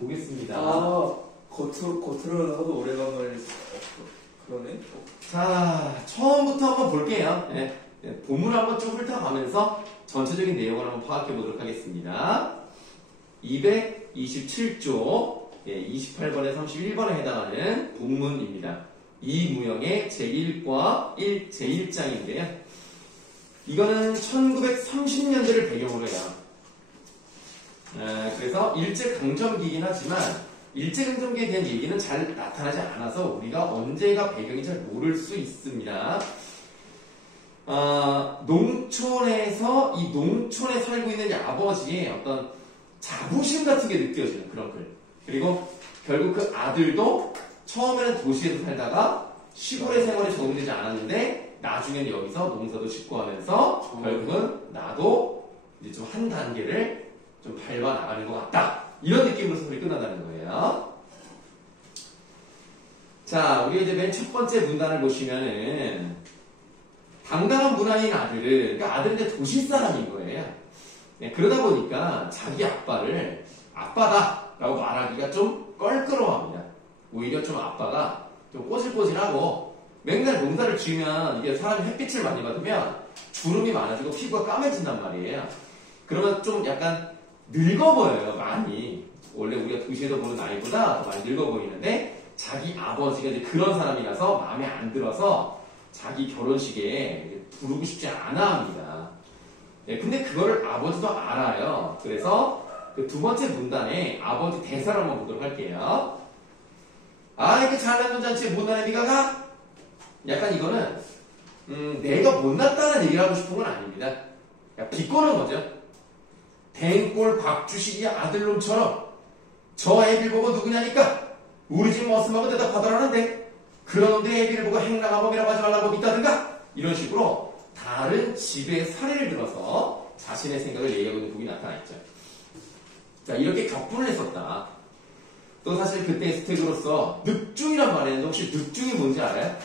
보겠습니다. 아, 겉으로는 하도 오래간만에 그러네. 자, 처음부터 한번 볼게요. 네. 본문을 한번 쭉 훑어가면서 전체적인 내용을 한번 파악해 보도록 하겠습니다. 227조 28번에 31번에 해당하는 본문입니다. 이무영의 제1과 제1장인데요. 이거는 1930년대를 배경으로 해요. 그래서 일제강점기이긴 하지만 일제강점기에 대한 얘기는 잘 나타나지 않아서 우리가 언제가 배경인지 잘 모를 수 있습니다. 농촌에서 이 농촌에 살고 있는 이 아버지의 어떤 자부심 같은 게 느껴지는 그런 글. 그리고 결국 그 아들도 처음에는 도시에서 살다가 시골의 생활에 적응되지 않았는데 나중에는 여기서 농사도 짓고 하면서 결국은 나도 이제 좀 한 단계를 좀 밟아 나가는 것 같다. 이런 느낌으로 소설이 끝난다는 거예요. 자, 우리 이제 맨 첫 번째 문단을 보시면은 당당한 문화인 아들은, 그러니까 아들은 이제 도시 사람인 거예요. 네, 그러다 보니까 자기 아빠를 아빠다라고 말하기가 좀 껄끄러워합니다. 오히려 좀 아빠가 좀 꼬질꼬질하고 맨날 농사를 지으면 이게 사람이 햇빛을 많이 받으면 주름이 많아지고 피부가 까매진단 말이에요. 그러면 좀 약간 늙어 보여요, 많이. 원래 우리가 도시에서 보는 나이보다 더 많이 늙어 보이는데 자기 아버지가 이제 그런 사람이라서 마음에 안 들어서 자기 결혼식에 부르고 싶지 않아 합니다. 네, 근데 그거를 아버지도 알아요. 그래서 그 두 번째 문단에 아버지 대사를 한번 보도록 할게요. 아, 이렇게 잘난 눈잔치에 못난 애비가 가? 약간 이거는 내가 못났다는 얘기를 하고 싶은 건 아닙니다. 비꼬는 거죠. 댕골 곽주식이 아들놈처럼 저 애비를 보고 누구냐니까 우리 집 머슴하고 대답하더라는데 그러는데 애비를 보고 행랑아범이라고 하지 말라고 믿다든가 이런 식으로 다른 집의 사례를 들어서 자신의 생각을 얘기하고 있는 부분이 나타나있죠. 자, 이렇게 격분을 했었다. 또 사실 그때 스택으로서 늑중이란 말이 있는데 혹시 늑중이 뭔지 알아요?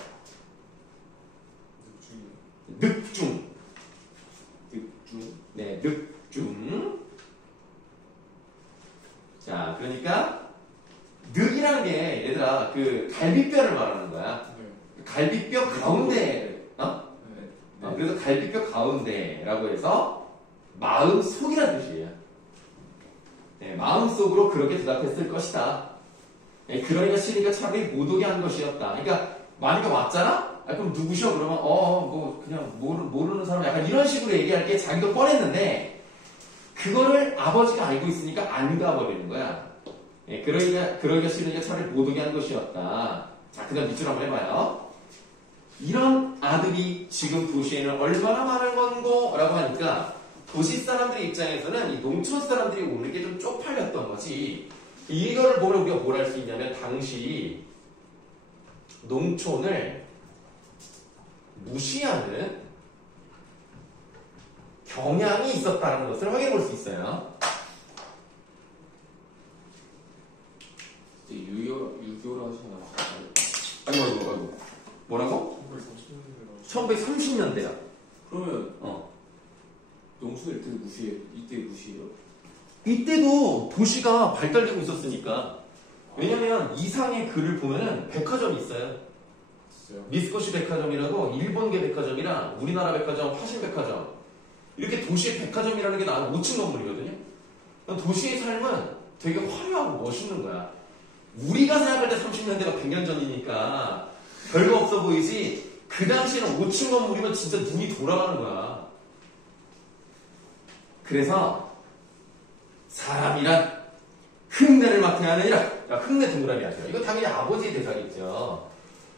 늑중. 네, 늑중. 자, 그러니까 늑이라는 게 얘들아 그 갈비뼈를 말하는 거야. 갈비뼈 가운데, 그래서 갈비뼈 가운데라고 해서 마음 속이라는 뜻이에요. 네, 마음 속으로 그렇게 대답했을 것이다. 네, 그러니까 싫으니까 차라리 못 오게 한 것이었다. 그러니까 만약에 왔잖아? 그럼 누구셔? 그러면 뭐 그냥 모르는 사람 약간 이런 식으로 얘기할 게 자기도 뻔했는데 그거를 아버지가 알고 있으니까 안 가버리는 거야. 네, 그러기가 싫으니까 차라리 못 오게 한 것이었다. 자, 그 다음 밑줄 한번 해봐요. 이런 아들이 지금 도시에는 얼마나 많은 건고? 라고 하니까 도시 사람들의 입장에서는 이 농촌 사람들이 오는 게 좀 쪽팔렸던 거지. 이거를 보면 우리가 뭘 할 수 있냐면 당시 농촌을 무시하는 경향이 있었다는 것을 확인해 볼 수 있어요. 유교라 하시나? 아이고. 뭐라고? 1930년대야. 그러면 농촌 이때 무시해요? 이때도 도시가 발달되고 있었으니까. 왜냐면 이상의 글을 보면은 백화점이 있어요. 진짜요? 미스코시 백화점이라고 일본계 백화점이랑 우리나라 백화점, 화신 백화점 이렇게 도시의 백화점이라는 게 나는 5층 건물이거든요. 도시의 삶은 되게 화려하고 멋있는 거야. 우리가 생각할 때 30년대가 100년 전이니까 별거 없어 보이지 그 당시에는 5층 건물이면 진짜 눈이 돌아가는 거야. 그래서 사람이란 흉내를 맡아야 하느니라. 야, 흉내 동그라미 하세요. 이거 당연히 아버지의 대사겠죠.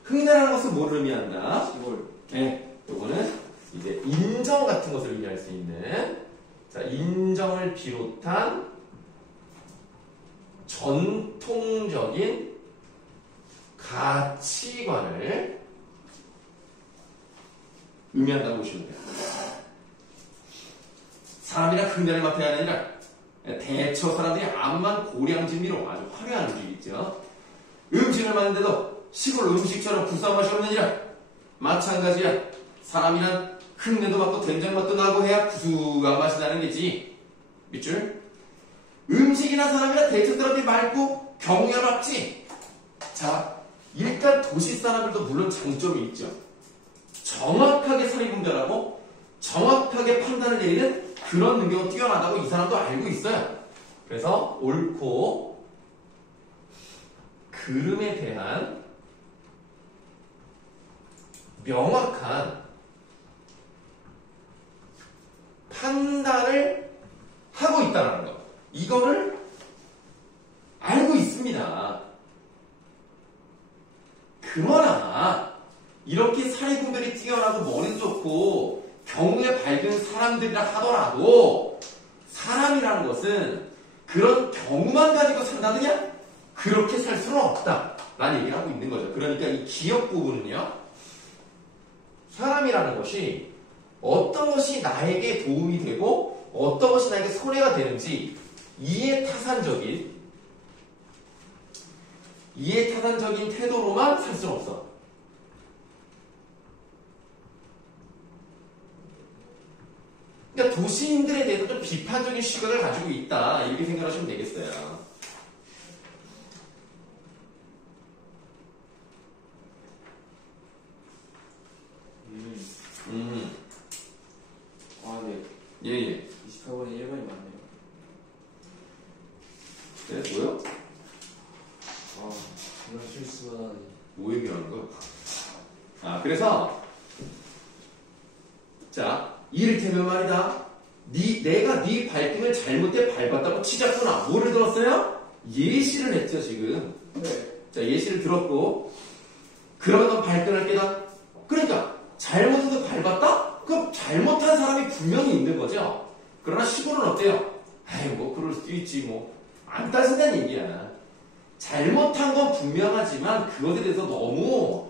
흉내라는 것은 뭐를 의미한다? 시골. 네, 요거는 이제 인정 같은 것을 의미할 수 있는 자, 인정을 비롯한 전통적인 가치관을 의미한다고 보시면 돼요. 사람이란 흉내를 맡아야 하느니라. 대처 사람들이 암만 고량진미로 아주 화려한 음식이 있죠. 음식을 만드는데도 시골 음식처럼 구수한 맛이 없느니라. 마찬가지야. 사람이란 흙내도 맡고 된장 맛도 나고 해야 구수한 맛이 나는 게지. 밑줄. 음식 음식이나 사람이나 대체 사람들이 맑고 경외롭지. 자, 일단 도시 사람들도 물론 장점이 있죠. 정확하게 사리 분별하고 정확하게 판단을 내리는 그런 능력이 뛰어나다고 이 사람도 알고 있어요. 그래서 옳고 그름에 대한 명확한 판단을 하고 있다는 거. 이거를 알고 있습니다. 그러나 이렇게 사리분별이 뛰어나고 머리도 좋고 경우에 밝은 사람들이라 하더라도 사람이라는 것은 그런 경우만 가지고 산다느냐? 그렇게 살 수는 없다 라는 얘기를 하고 있는 거죠. 그러니까 이 기억 부분은요, 사람이라는 것이 어떤 것이 나에게 도움이 되고 어떤 것이 나에게 손해가 되는지 이해타산적인 태도로만 살 수는 없어. 그러니까 도시인들에 대해서 좀 비판적인 시각을 가지고 있다, 이렇게 생각하시면 되겠어요. 아, 네. 예. 24번에 1번이 맞네요. 네, 뭐요? 아, 이런 실수가 하다니. 뭐 얘기하는 거야? 아, 그래서 자, 이를테면 말이다. 내가 네 발등을 잘못돼 밟았다고 치자꾸나. 뭐를 들었어요? 예시를 했죠, 지금. 네. 자, 예시를 들었고, 그러면 넌 발등을 깨다. 그러니까 잘못해서 밟았다? 그럼 잘못한 사람이 분명히 있는 거죠. 그러나 시골은 어때요? 아이, 뭐 그럴 수도 있지, 뭐 안 따진다는 얘기야. 잘못한 건 분명하지만 그것에 대해서 너무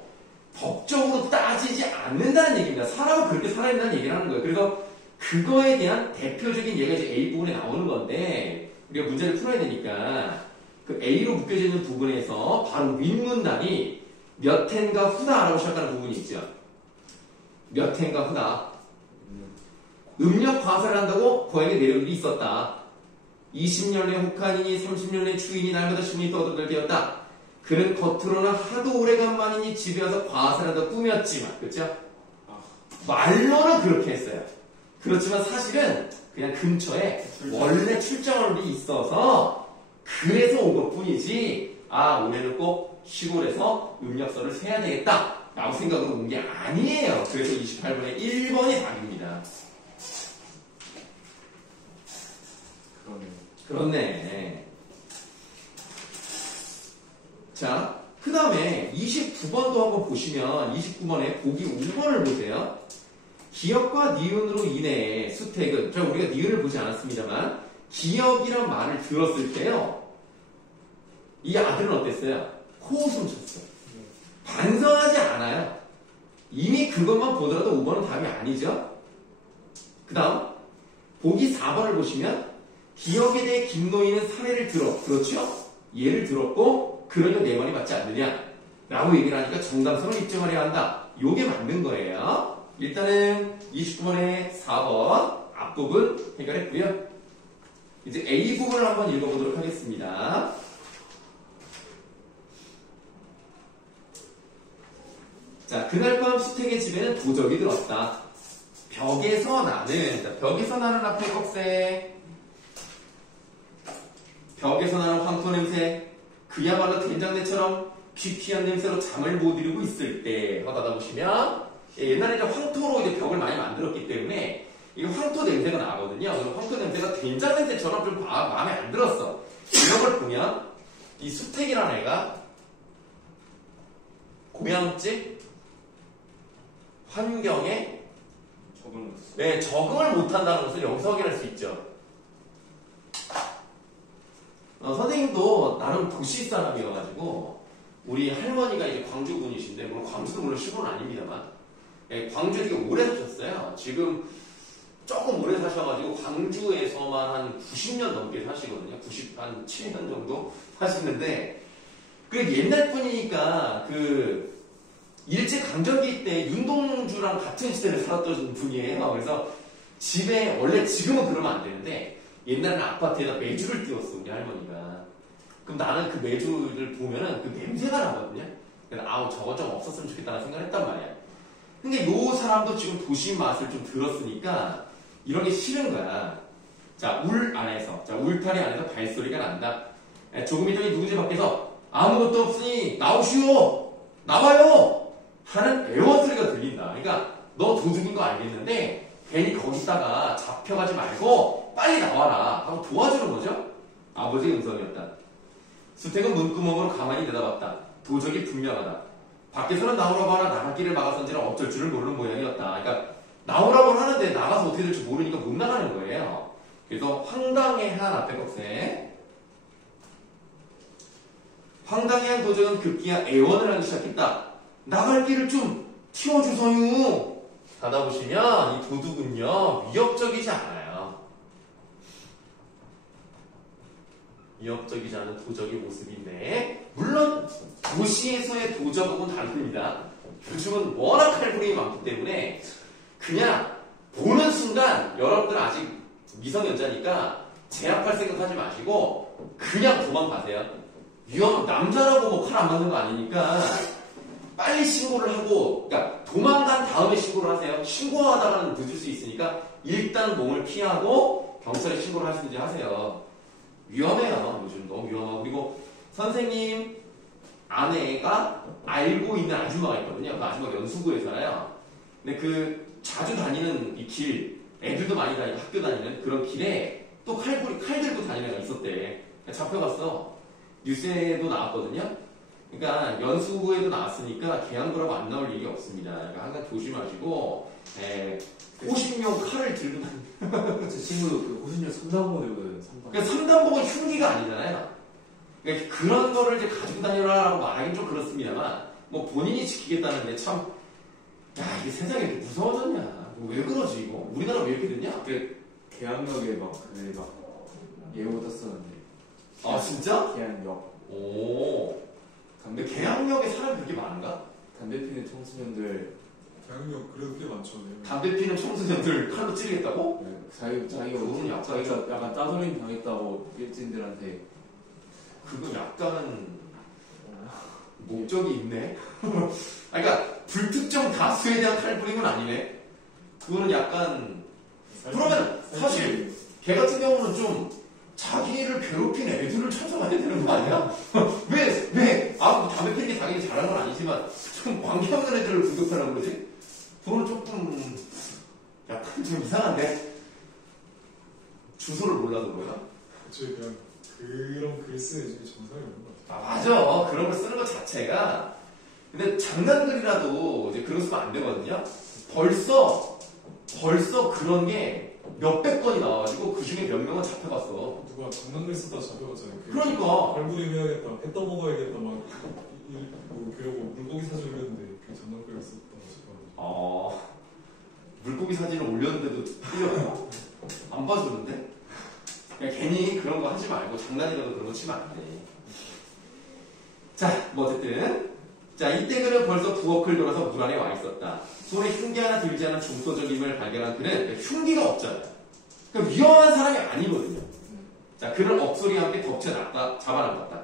법적으로 따지지 않는다는 얘기입니다. 사람은 그렇게 살아야 된다는 얘기를 하는 거예요. 그래서 그거에 대한 대표적인 예가 이제 A 부분에 나오는 건데, 우리가 문제를 풀어야 되니까 그 A로 묶여져 있는 부분에서 바로 윗문단이 몇 해인가 후다라고 시작하는 부분이 있죠. 몇 해인가 후다. 음력 과세를 한다고 고향에 내려올 일이 있었다. 20년의 혹한이니 30년의 추인이 날마다 심히 떠들게 되었다. 그는 겉으로는 하도 오래간만이니 집에 와서 과세를 한다고 꾸몄지만, 그렇죠? 말로는 그렇게 했어요. 그렇지만 사실은 그냥 근처에 원래 출장을 일이 있어서 그래서 온 것뿐이지, 아, 올해는 꼭 시골에서 음력서를 세야 되겠다 라고 생각으로 온 게 아니에요. 그래서 28번에 1번이 답입니다. 그렇네. 자, 그 다음에 29번도 한번 보시면 29번에 보기 5번을 보세요. 기역과 니은으로 인해 수택은, 우리가 니은을 보지 않았습니다만 기역이란 말을 들었을 때요, 이 아들은 어땠어요? 코웃음 쳤어요. 반성하지 않아요. 이미 그것만 보더라도 5번은 답이 아니죠. 그 다음 보기 4번을 보시면 기억에 대해 김노인은 사례를 들어, 그렇죠? 예를 들었고 그러니까 내 말이 맞지 않느냐 라고 얘기를 하니까 정당성을 입증하려야 한다. 요게 맞는 거예요. 일단은 29번에 4번 앞부분 해결했고요. 이제 A 부분을 한번 읽어보도록 하겠습니다. 자, 그날 밤 수택의 집에는 도적이 들었다. 벽에서 나는, 자, 벽에서 나는 앞에 꺽쇠, 벽에서 나는 황토 냄새, 그야말로 된장내처럼 귀퀴한 냄새로 잠을 못 이루고 있을 때 하다 보시면, 옛날에 이제 황토로 이제 벽을 많이 만들었기 때문에 이 황토 냄새가 나거든요. 그래서 황토 냄새가 된장 냄새처럼 좀 마음에 안 들었어. 이런 걸 보면 이 수택이라는 애가 고향집 환경에 적응을 못한다는 것을 여기서 확인할 수 있죠. 선생님도 나름 도시 사람이어가지고 우리 할머니가 이제 광주 분이신데, 물론 광주도 물론 시골은 아닙니다만, 광주에 되게 오래 사셨어요. 지금 조금 오래 사셔가지고 광주에서만 한 90년 넘게 사시거든요. 97년 정도 사시는데, 그 옛날 분이니까 그 일제강점기 때 윤동주랑 같은 시대를 살았던 분이에요. 그래서 집에, 원래 지금은 그러면 안 되는데 옛날에는 아파트에다 매주를 띄웠어, 우리 할머니가. 그럼 나는 그 매주를 보면은 그 냄새가 나거든요. 그래서 아우, 저거 좀 없었으면 좋겠다는 생각을 했단 말이야. 근데 요 사람도 지금 도시 맛을 좀 들었으니까 이런 게 싫은 거야. 자, 울타리 안에서 발소리가 난다. 조금 있더니 누구지 밖에서 아무것도 없으니 나오시오! 나와요! 하는 애원소리가 들린다. 그러니까 너 도둑인 거 알겠는데 괜히 거기다가 잡혀가지 말고 빨리 나와라 하고 도와주는 거죠. 아버지의 음성이었다. 수택은 문구멍으로 가만히 내다봤다. 도적이 분명하다. 밖에서는 나오라고 하나 나갈 길을 막아선지는 어쩔 줄을 모르는 모양이었다. 그러니까 나오라고 하는데 나가서 어떻게 될지 모르니까 못 나가는 거예요. 그래서 황당해한 앞에 꺽쇠. 황당해한 도적은 급기야 애원을 하기 시작했다. 나갈 길을 좀 틔워주소요. 받아보시면 이 도둑은요 위협적이지 않아요. 위협적이지 않은 도적의 모습인데 물론 도시에서의 도적하고는 다릅니다. 요즘은 워낙 칼부림이 많기 때문에 그냥 보는 순간 여러분들 아직 미성년자니까 제압할 생각하지 마시고 그냥 도망가세요. 남자라고 뭐 칼 안 맞는 거 아니니까 빨리 신고를 하고, 그러니까 도망간 다음에 신고를 하세요. 신고하다가는 늦을 수 있으니까 일단 몸을 피하고 경찰에 신고를 하시든지 하세요. 위험해요. 요즘 너무 위험하고. 그리고 선생님 아내가 알고 있는 아줌마가 있거든요. 그 아줌마가 연수구에 살아요. 근데 그 자주 다니는 이 길, 애들도 많이 다니고 학교 다니는 그런 길에 또 칼 들고 다니는 애가 있었대. 잡혀갔어. 뉴스에도 나왔거든요. 그러니까 연수구에도 나왔으니까 계양구라고 안 나올 일이 없습니다. 그러니까 항상 조심하시고 호신용 칼을 들고 다니는 제 친구도 그 호신용 3단봉 들거든. 3단봉. 그러니까 3단봉은 흉기가 아니잖아요. 그러니까 그런 거를 이제 가지고 다니라라고 말하긴 좀 그렇습니다만 뭐 본인이 지키겠다는데 참 야, 이게 세상이 이렇게 무서워졌냐. 왜 그러지 이거? 우리나라 왜 이렇게 됐냐? 계양역에 막 예고 떴었는데. 아 진짜? 계양역. 오. 근데 계양역에 사람이 그렇게 많은가? 담배 피는 청소년들. 대학력 그래도 꽤 많죠. 네. 담배 피는 청소년들 칼로 찌르겠다고? 네, 자기가 약간 따돌림 당했다고 일진들한테. 그거 약간 목적이 있네. 그러니까 불특정 다수에 대한 칼부림은 아니네. 그거는 약간 그러면 사실 걔 같은 경우는 좀 자기를 괴롭힌 애들을 찾아가야 되는 거 아니야? 담배 피는 게 자기가 잘하는 건 아니지만 좀 관계 없는 애들을 공격하라고 그러지? 그거는 조금 약간 좀 이상한데? 주소를 몰라서 뭐야? 그쵸, 그냥 그런 글 쓰는 애들이 정상이 없는 것 같아요. 아, 맞아. 그런 걸 쓰는 것 자체가. 근데 장난글이라도 이제 그런 거 쓰면 안 되거든요. 벌써 그런 게 몇백 건이 나와가지고 그 중에 몇 명은 잡혀갔어. 누가 장난글 쓰다 잡혀갔잖아요. 그러니까. 발부림 해야겠다, 해 떠먹어야겠다, 막, 그러고 물고기 사진 올렸는데 그 장난글 썼다고 싶어가지고. 물고기 사진을 올렸는데도 틀려요? 안 봐주는데? 그냥 괜히 그런 거 하지 말고 장난이라도 그런 거 치면 안 돼. 자, 뭐 어쨌든. 자, 이때 그는 벌써 부엌을 돌아서 물 안에 와 있었다. 손에 흉기 하나 들지 않은 중소적임을 발견한 그는 흉기가 없잖아요. 그러니까 위험한 사람이 아니거든요. 자, 그는 억소리와 함께 덮쳐놨다, 잡아놨다.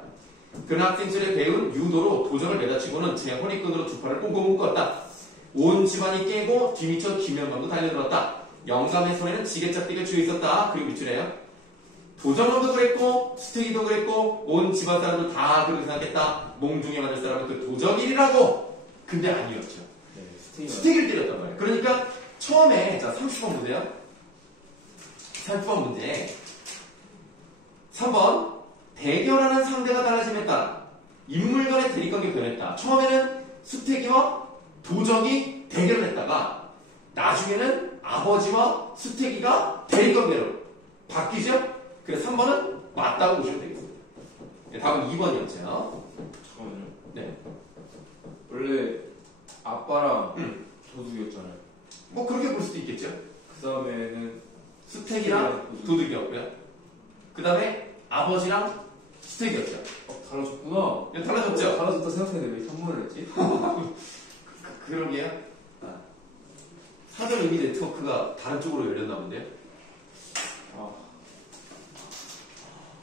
그는 학생들에 배운 유도로 도적을 매다치고는 제 허리끈으로 두 팔을 꽁꽁 묶었다. 온 집안이 깨고 뒤미쳐 김현방도 달려들었다. 영감의 손에는 지게짝대기가 쥐어 있었다. 그리고 밑줄에요. 도정원도 그랬고 스테이도 그랬고 온 집안 사람도 다 그렇게 생각했다. 몽둥이 맞을 사람은 그 도적일이라고. 근데 아니었죠. 네, 스테이를 때렸단 말이에요. 그러니까 처음에 자 30번 문제요. 30번 문제 3번 대결하는 상대가 달라짐에 따라 인물 간의 대립관계가 변했다. 처음에는 수태기와 도적이 대결을 했다가 나중에는 아버지와 수태기가 대립관계로 바뀌죠? 그래서 3번은 맞다고 보시면 되겠습니다. 네, 답은 2번이었죠. 잠깐만요. 네. 원래 아빠랑 도둑이었잖아요. 뭐 그렇게 볼 수도 있겠죠. 그 다음에는 수택이랑 도둑이었고요. 그 다음에 아버지랑 수택이었죠. 달라졌구나. 네, 달라졌죠. 달라졌다 생각했는데 왜 현문을 했지? 그러게요. 사전 이미 네트워크가 다른 쪽으로 열렸나 본데요.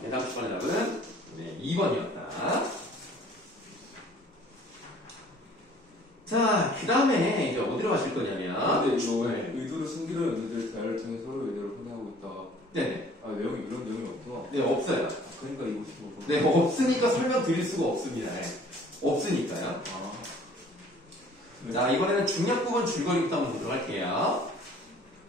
다음 주번의 답은 네, 2번이었다. 자, 그 다음에 이제 어디로 가실 거냐면. 근데 이거 네. 의도를 숨기는 연애들 대화를 통해 서로 의도를 확인하고 있다. 네네. 아 내용이 이런 내용이 없구나. 네, 없어요. 그러니까 이거 싶어. 네, 없으니까 설명드릴 수가 없습니다. 네. 없으니까요. 아. 자, 이번에는 중력 부분 줄거리부터 한번 보도록 할게요.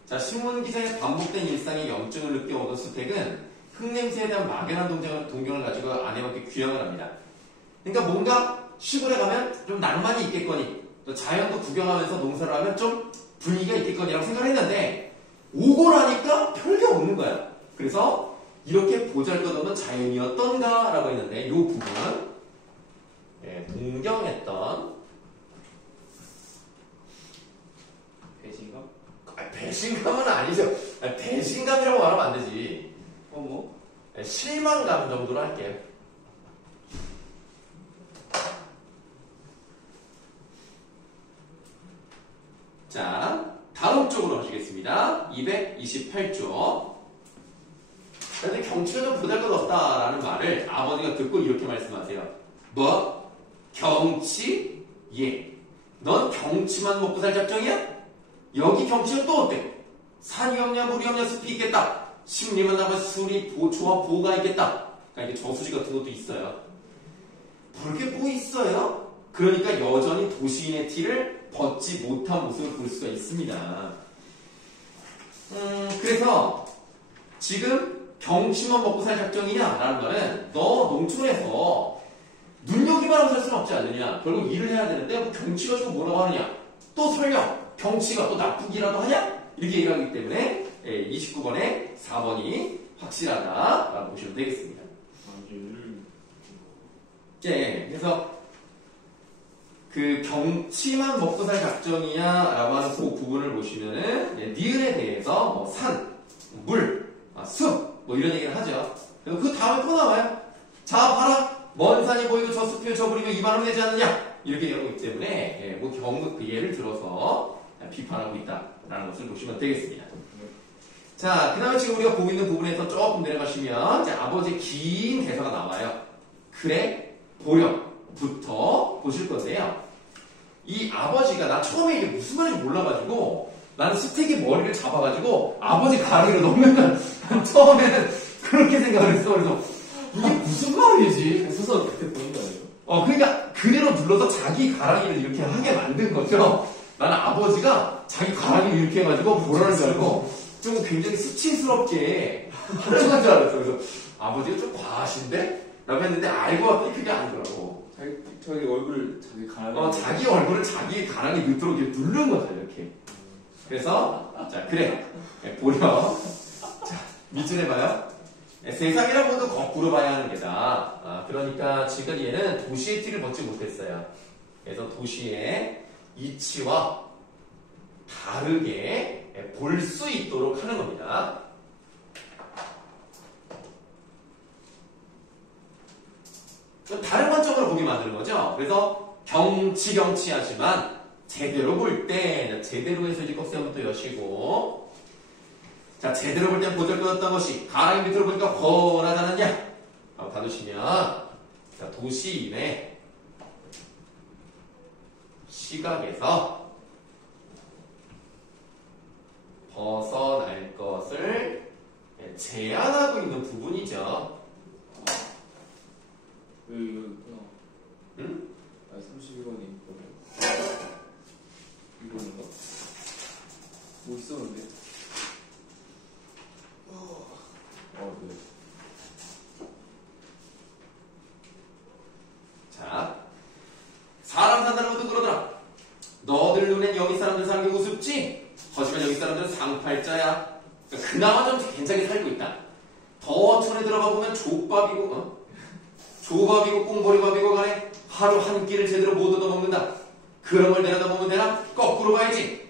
자, 신문 기자의 반복된 일상의 염증을 느껴 얻은 수택은 흙냄새에 대한 막연한 동경을 가지고 아내와 귀향을 합니다. 그러니까 뭔가 시골에 가면 좀 낭만이 있겠거니, 또 자연도 구경하면서 농사를 하면 좀 분위기가 있겠거니라고 생각을 했는데, 오고 나니까 별게 없는 거야. 그래서 이렇게 보잘것없는 자연이었던가라고 했는데, 이 부분은 예, 동경했던 배신감? 배신감은 아니죠. 배신감이라고 말하면 안 되지. 뭐? 실망감 정도로 할게요. 자, 다음 쪽으로 가시겠습니다. 228쪽. 그런데 경치가 좀 보잘것없다라는 말을 아버지가 듣고 이렇게 말씀하세요. 뭐? 경치? 예. 넌 경치만 먹고 살 작정이야? 여기 경치는 또 어때? 산이 없냐 물이 없냐 숲이 있겠다. 심리만 나면 수리 조화 보호가 있겠다. 그러니까 이게 저수지 같은 것도 있어요. 볼 게 뭐 있어요? 그러니까 여전히 도시인의 티를 벗지 못한 모습을 볼 수가 있습니다. 그래서 지금 경치만 먹고 살 작정이냐라는 말은 너 농촌에서 눈여기만 하고 살 수는 없지 않느냐. 결국 일을 해야 되는데 뭐 경치가 좀 뭐라고 하느냐. 또 설령 경치가 또 나쁘기라도 하냐? 이렇게 얘기하기 때문에 29번에 4번이 확실하다라고 보시면 되겠습니다. 예, 그래서 그 경치만 먹고 살 작정이냐라고 하는 그 부분을 보시면은 니은에 대해서 뭐 산, 물, 숲 뭐 이런 얘기를 하죠. 그리고 그 다음에 또 나와요. 자, 봐라. 먼 산이 보이고 저 숲을 저버리면 이반을 내지 않느냐? 이렇게 얘기하고 있기 때문에 뭐 그 예를 들어서 비판하고 있다라는 것을 보시면 되겠습니다. 자, 그 다음에 지금 우리가 보고 있는 부분에서 조금 내려가시면 이제 아버지의 긴 대사가 나와요. 그래, 보렴부터 보실 건데요. 이 아버지가 나 처음에 이게 무슨 말인지 몰라가지고 나는 스택의 머리를 잡아가지고 아버지 가랑이로 넣는다. 처음에는 그렇게 생각을 했어. 그래서 이게 무슨 말이지? 서서 그때 보는 거 아니에요? 그러니까 그대로 눌러서 자기 가랑이를 이렇게 하게 만든 거죠. 나는 아버지가 자기 가랑이를 이렇게 해가지고 보라는 줄 알고 좀 굉장히 수치스럽게 하는 줄 알았어. 그래서 아버지가 좀 과하신데? 라고 했는데 알고 봤더니 그게 아니더라고. 자기 얼굴을 자기 가랑이. 자기 얼굴을 자기 가랑이 밑으로 이렇게 누른 거죠, 이렇게. 그래서, 자, 그래. 보렴. 자, 밑줄해봐요. 세상이란 모두 거꾸로 봐야 하는 게다. 그러니까 지금까지 얘는 도시의 티를 벗지 못했어요. 그래서 도시의 이치와 다르게 볼 수 있도록 하는 겁니다. 다른 관점으로 보게 만드는 거죠. 그래서 경치하지만 제대로 볼 때 제대로 해서 이제 꺽쇠부터 여시고 자 제대로 볼 땐 보잘것없던 것이 가랑이 밑으로 보니까 훤하지 않았냐 하고 닫으시면 자 도시인의 시각에서 벗어날 것을 제안하고 있는 부분이죠. 여기 있구나. 응? 32번이 있거든. 이거인가? 뭐 있었는데? 네. 자, 사람 산다는 것도 그러더라. 너들 눈엔 여기 사람들 사는 게 우습지? 하지만 여기 사람들은 상팔자야. 그러니까 그나마 좀 괜찮게 살고 있다. 더 촌에 들어가 보면 족밥이고 꽁보리밥이고 간에 하루 한 끼를 제대로 못 얻어먹는다. 그런 걸 내려다보면 되나? 거꾸로 봐야지.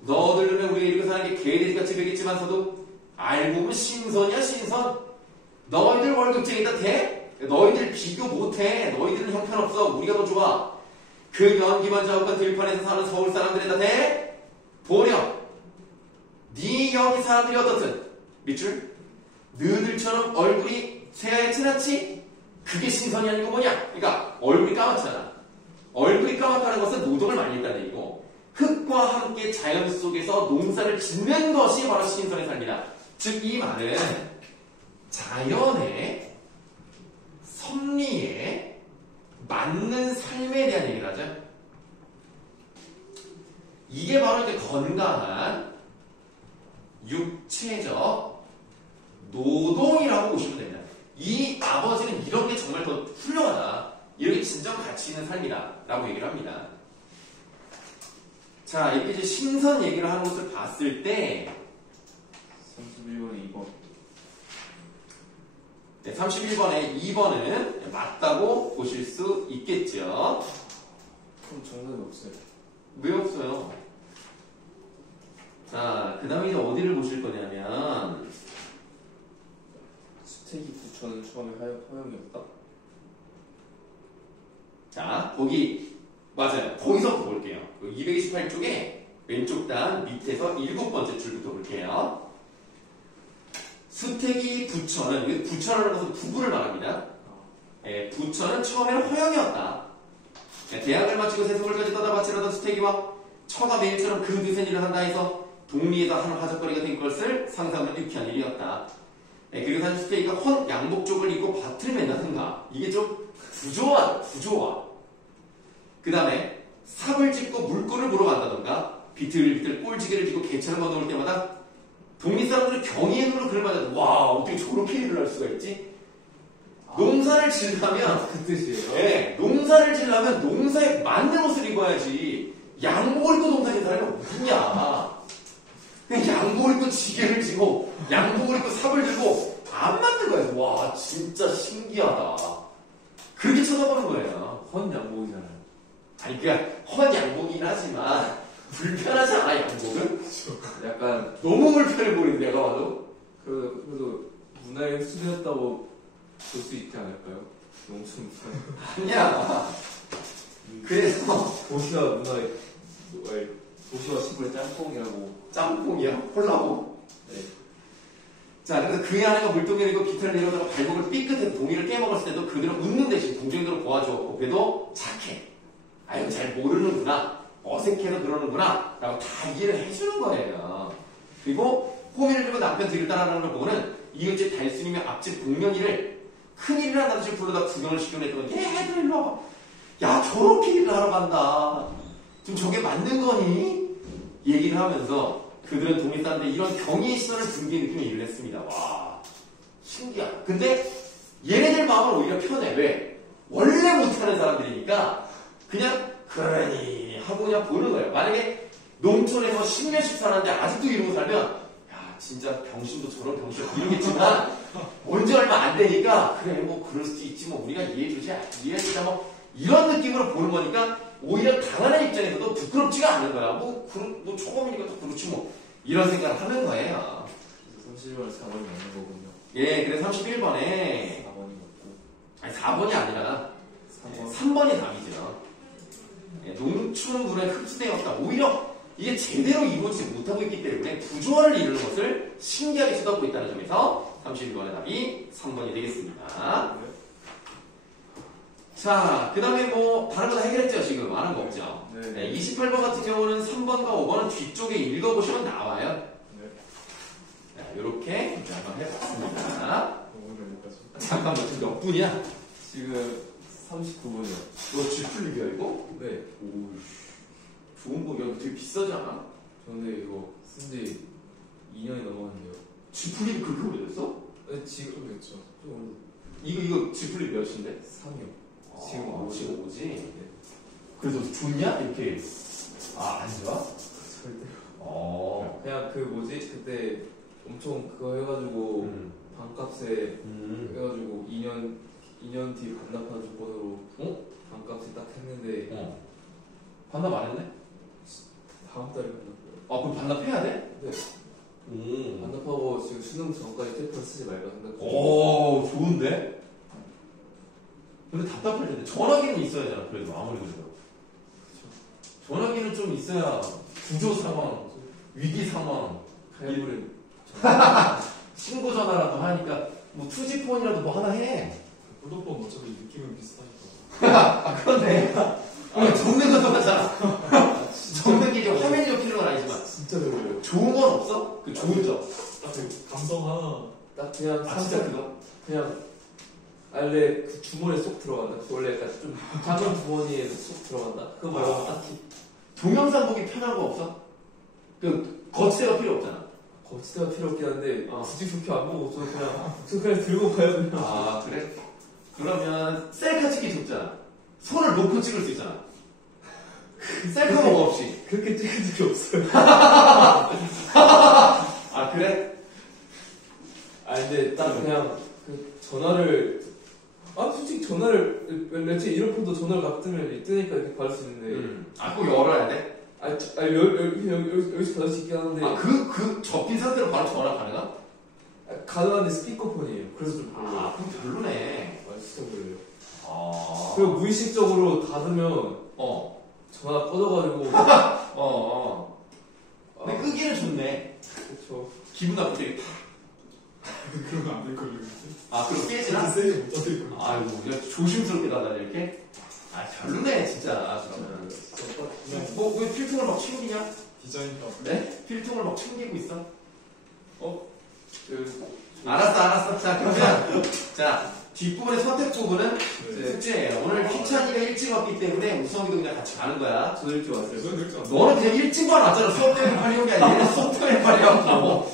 너들 눈에 우리가 이렇게 사는 게 개돼지같이 배겠지만서도 알고 보면 신선이야 신선. 너희들 월급쟁이다 돼? 너희들 비교 못해. 너희들은 형편없어. 우리가 더 좋아. 그 연기만 자욱한 들판에서 사는 서울 사람들에다 돼? 보렴. 네 여기 사람들이 어떻든 밑줄? 너희들처럼 얼굴이 새하얗지 않지? 그게 신선이 아니고 뭐냐? 그러니까 얼굴이 까맣잖아. 얼굴이 까맣다는 것은 노동을 많이 했다는 얘기고 흙과 함께 자연 속에서 농사를 짓는 것이 바로 신선의 삶이다. 즉 이 말은 자연의 섭리에 맞는 삶에 대한 얘기를 하죠. 이게 바로 이제 건강한 육체적 노동이라고 보시면 됩니다. 이 아버지는 이런 게 정말 더 훌륭하다. 이렇게 진정 가치 있는 삶이다. 라고 얘기를 합니다. 자, 이렇게 이제 신선 얘기를 하는 것을 봤을 때 31번에 2번. 네, 31번에 2번은 맞다고 보실 수 있겠죠. 그럼 정답이 없어요. 왜 없어요? 자, 그 다음에 이제 어디를 보실 거냐면 스테이크 부처는 처음에 허용이었다? 자, 거기 맞아요. 거기서부터 볼게요. 228쪽에 왼쪽 단 밑에서 7번째 줄부터 볼게요. 수택이 부처는, 부처라는 것은 부부를 말합니다. 예, 부처는 처음에는 허영이었다. 예, 대학을 마치고 세속을까지 떠다바치려던 수택이와 처가 매일처럼 그 드센 일을 한다 해서 동리에서 하는 화적거리가 된 것을 상상하는 유쾌한 일이었다. 예, 그리고 사실 수택이가 헌 양복 쪽을 입고 밭을 맨다든가 이게 좀 부조화. 그 다음에 삽을 짚고 물꼬를 보러 간다던가 비틀비틀 꼴지게를 쥐고 개천을 건너올 때마다 동리 사람들은 경이의 눈으로 그를 받아 와 어떻게 저렇게 일을 할 수가 있지? 농사를 지으려면 그 뜻이에요? 네, 농사를 지으려면 농사에 맞는 옷을 입어야지 양복을 입고 농사 지는 사람이 어딨냐. 그냥 양복을 입고 지게를 지고 양복을 입고 삽을 들고 안 맞는 거예요. 와 진짜 신기하다. 그렇게 쳐다보는 거예요. 헌 양복이잖아요. 아니 그냥 헌 양복이긴 하지만 불편하지 않아 양복은? 약간 너무 불편해 보이는데 내가 봐도. 그래도 문화의 흡수되었다고 볼 수 있지 않을까요? 농촌 문화. 아니야. 그래서 도시와 시골의 짬뽕이라고. 짬뽕이야? 홀라고? 네. 자 그래서 그의 아내가 물동에 내고 기타를 내려다가 발목을 삐끗해 동이를 깨먹었을 때도 그들은 웃는 대신 동정들을 도와주었고 그래도 착해. 아유 잘 모르는구나. 어색해서 그러는구나 라고 다 이해를 해주는 거예요. 그리고 호미를 들고 남편 뒤를 따라가는 걸 보고는 이웃집 달순이며 앞집 복면이를 큰일이라는 아저씨를 불러다 구경을 시켜냈던 건 얘들 일로 와봐. 야 저렇게 일을 하러 간다. 좀 저게 맞는 거니? 얘기를 하면서 그들은 동네 사람들 이런 경의의 시선을 분기에 느끼며 일을 했습니다. 와 신기하다. 근데 얘네들 마음은 오히려 편해. 왜? 원래 못하는 사람들이니까 그냥 그러니 하고 그냥 보는 거예요. 만약에 농촌에서 10년씩 살았는데 아직도 이러고 살면 야 진짜 병신도 저런 병신 이러겠지만 언제 얼마 안 되니까 그래 뭐 그럴 수도 있지 뭐 우리가 이해해주자 뭐 이런 느낌으로 보는 거니까 오히려 당하는 입장에서도 부끄럽지가 않은 거야. 뭐 초범이니까 또 그렇지 뭐 이런 생각을 하는 거예요. 31번에 4번이 맞는 거군요. 예, 그래서 31번에 4번이 맞고 아니 4번이 아니라 3번. 3번이 답이죠. 예, 농촌 문화에 흡수되었다. 오히려 이게 제대로 이루어지지 못하고 있기 때문에 부조화를 이루는 것을 신기하게 쳐다보고 있다는 점에서 31번의 답이 3번이 되겠습니다. 자, 그 다음에 뭐 다른 거 다 해결했죠 지금? 아는 거 없죠? 네. 네, 28번 같은 경우는 3번과 5번은 뒤쪽에 읽어보시면 나와요. 네. 자, 이렇게 이제 한번 해봤습니다. 오늘 여기까지. 잠깐만 지금 몇 분이야? 지금 39분이요. 너 G플립이야 이거? 네. 오, 좋은 거 여기 되게 비싸지 않아? 저는 이거 쓴지 2년이 넘었는데요. G플립이 그렇게 오래됐어? 네, 지금 그렇죠. 좀 이거 G플립 몇인데? 3이요. 지금 지금 5지. 지금 5지? 네. 그래도 좋냐? 이렇게 안 좋아? 절대. 그냥 그 뭐지? 그때 엄청 그거 해가지고 반값에 해가지고 2년 뒤 반납한 조건으로 반값이 딱 했는데 반납 안 했네? 다음 달에 반납해요. 아 그럼 반납해야 돼? 네. 반납하고 지금 수능 전까지 테이프를 쓰지 말까 생각 중이에요. 오 좋은데? 근데 답답할 텐데 전화기는 있어야 되잖아. 그래도 아무리 그래도 전화기는 좀 있어야 구조 상황, 위기 상황, 칼불은 신고 전화라도 하니까 뭐 투지폰이라도 뭐 하나 해. 폴더폰 어차피 느낌은 비슷하니까. 아, 그런데. 적는 것도 하잖아. 적는 게 좀 화면이 좋기는 건 아니지만. 진짜 별로예요. 좋은 건 없어? 그 좋은 점. 딱 그 감성 하나. 딱 그냥 아, 진짜 그거? 그냥 원래 그 주머니에 쏙 들어간다. 원래 약간 좀 작은 주머니에 쏙 들어간다. 그거 말고 딱히 동영상 보기 편한 거 없어? 그, 거치대가 필요 없잖아. 거치대가 필요 없긴 한데 굳이 그렇게 안 보고 저 그냥 들고 가요 그냥. 아, 그래? 그러면 셀카 찍기 좋잖아. 손을 놓고 찍을 수 있잖아. 셀카 뭐 없이. 그렇게 찍은 적이 없어요. 아, 그래? 아 근데 딱 그냥 그 전화를 솔직히 전화를 렌즈 이어폰도 전화를 놔두면 뜨니까 이렇게 받을 수 있는데 아, 꼭 열어야 돼? 여기서 받을 수 있긴 한데 아, 접힌 상태로 바로 전화 가능하? 가능한데 스피커폰이에요. 그래서 좀 별로예요. 아, 그럼 별로네. 진짜 별로예요. 아. 그리고 무의식적으로 닫으면 전화 꺼져가지고 근데 끄기는 좋네. 그쵸. 기분 나쁘게. 그러면 안 될 걸요. 아, 그럼 깨지나? 세게 못 잡을 거예요. 아이고, 그냥 조심스럽게 닫아야 이렇게? 아, 별로네, 진짜. 그러면. 뭐, 왜 필통을 막 챙기냐? 디자인도. 네? 필통을 막 챙기고 있어? 알았어. 자, 그러면, 자, 뒷부분의 선택 부분은 숙제예요. 오늘 희찬이가 일찍 왔기 때문에 우성이도 그냥 같이 가는 거야. 저도 일찍 왔어요. 저는 이렇게 안 너는 그냥 일찍만 왔잖아. 수업 때문에 빨리 온 게 아니라 얘는 수업 때문에 빨리 왔고.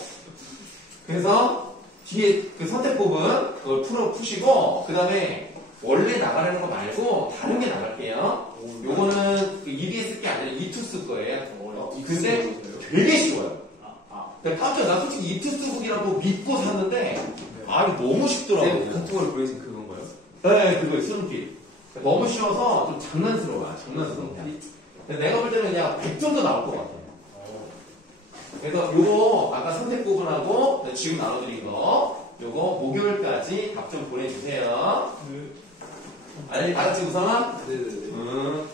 그래서 뒤에 그 선택 부분 그걸 푸시고 그 다음에 원래 나가려는 거 말고 다른 게 나갈게요. 요거는 그 EBS 게 아니라 이투스 거예요. 근데 되게 쉬워요. 깜짝 나 솔직히 이투스 북이라고 믿고 샀는데 이거 너무 쉽더라고. 카톡으로 보내신 그건가요? 네, 그거예요. 수능필. 너무 쉬워서 좀 장난스러워요. 근데 내가 볼 때는 그냥 100 정도 나올 것 같아요. 그래서 요거 아까 선택 부분하고 지금 나눠드린 거 요거 목요일까지 답 좀 보내주세요. 네. 알지? 다 같이 우성아? 네네네.